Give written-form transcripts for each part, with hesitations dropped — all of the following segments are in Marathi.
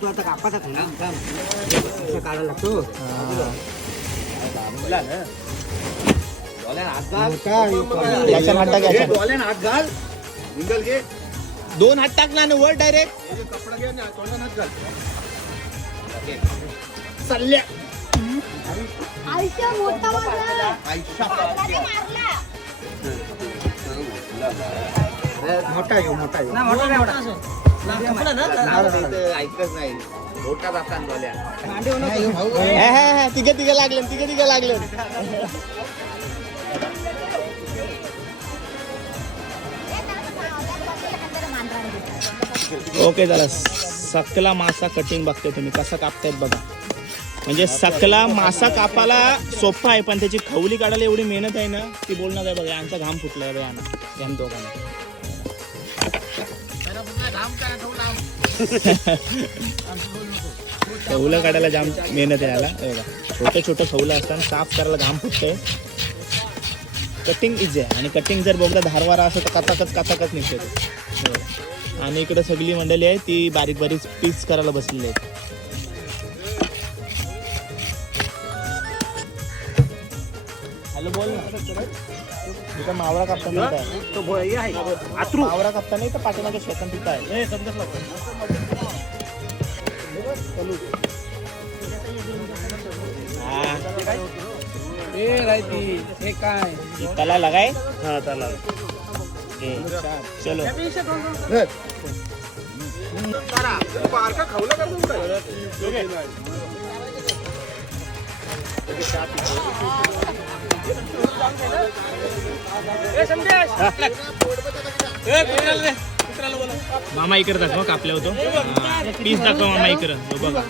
तो आता कापाचा ना असं काढायला लागतो. याच्या हात टाक, याच्या. हात घाल निघल घे. 2 हात टाक ना वर डायरेक्ट. कपडा घे ना तोंडात हात घाल. चालल्या. आयुष्य मोठा माझा. मोठा आहे मोठा आहे. ऐकच नाही मोठा जातात झाल्या. तिघे लागले. ओके चला, सकला मासा कटिंग बघते तुम्ही कसं कापतायत बघा. म्हणजे सकला मासा कापाला सोपा आहे, पण त्याची खवली काढायला एवढी मेहनत आहे ना, ती बोलणार आहे बघा. यांचा घाम फुटलाय बघा ना, घाम दोघांना. खवलं काढायला जाम मेहनत आहे याला बघा. छोटं खवलं असताना साफ करायला घाम फुटतंय. कटिंग इझी आहे, आणि कटिंग जर बोगदा धारवारा असेल तर काचाकच निघते ते. आणि इकडे सगळी मंडळी आहे ती बारीक पीस करायला बसलेली आहेत. हॅलो बोल ना. इथं मावळा कापता नाही काय? मावळा कापता नाही तर पाठीमागे शेतन तिथं आहे. तला लगाय. हा त्याला चलो मामा इकडे दाखवा कापल्या होतो. पीस दाखवा मामा इकडे. बघा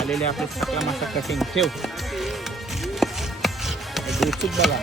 आलेले आपले सकला मासा कटिंग ठेव. बघा